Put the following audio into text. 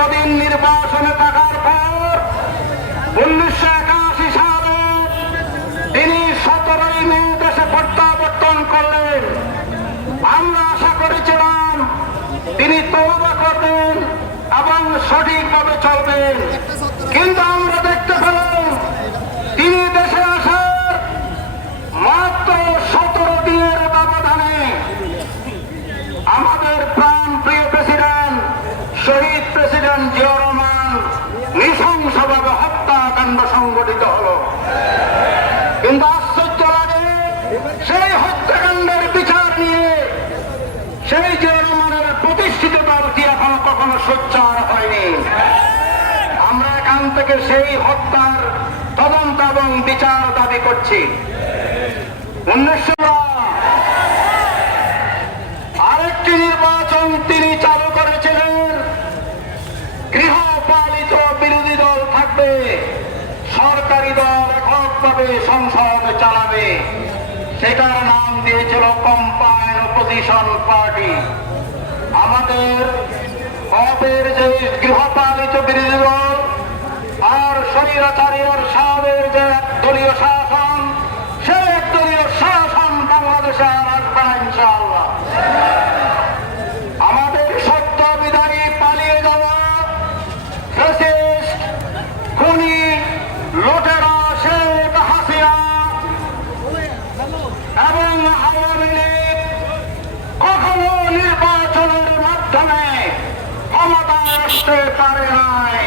দীর্ঘদিন নির্বাসনে থাকার পর উনিশশো একাশি সালে তিনি সতেরোই মে দেশে প্রত্যাবর্তন করলেন। আমরা আশা করেছিলাম তিনি তৌবা করবেন এবং সঠিকভাবে চলবেন। কিন্তু আমরা হল হলো। কিন্তু আশ্চর্য লাগে, সেই হত্যাকাণ্ডের বিচার নিয়ে সেই যে রহমানের প্রতিষ্ঠিত দলটি এখনও কখনো সোচ্চার হয়নি। আমরা এখান থেকে সেই হত্যার তদন্ত এবং বিচার দাবি করছি। উনিশশো এককভাবে সংসদ চালাবে। সেটার নাম দিয়েছিল কম্পাইন অপোজিশন পার্টি আমাদের অপের যে গৃহপালিত বিরোধী দল আর স্বৈরাচারীর সাহের যে দলীয় শাসন, সেই দলীয় শাসন বাংলাদেশে আর আসবে ক্ষমতা আসতে পারে নাই।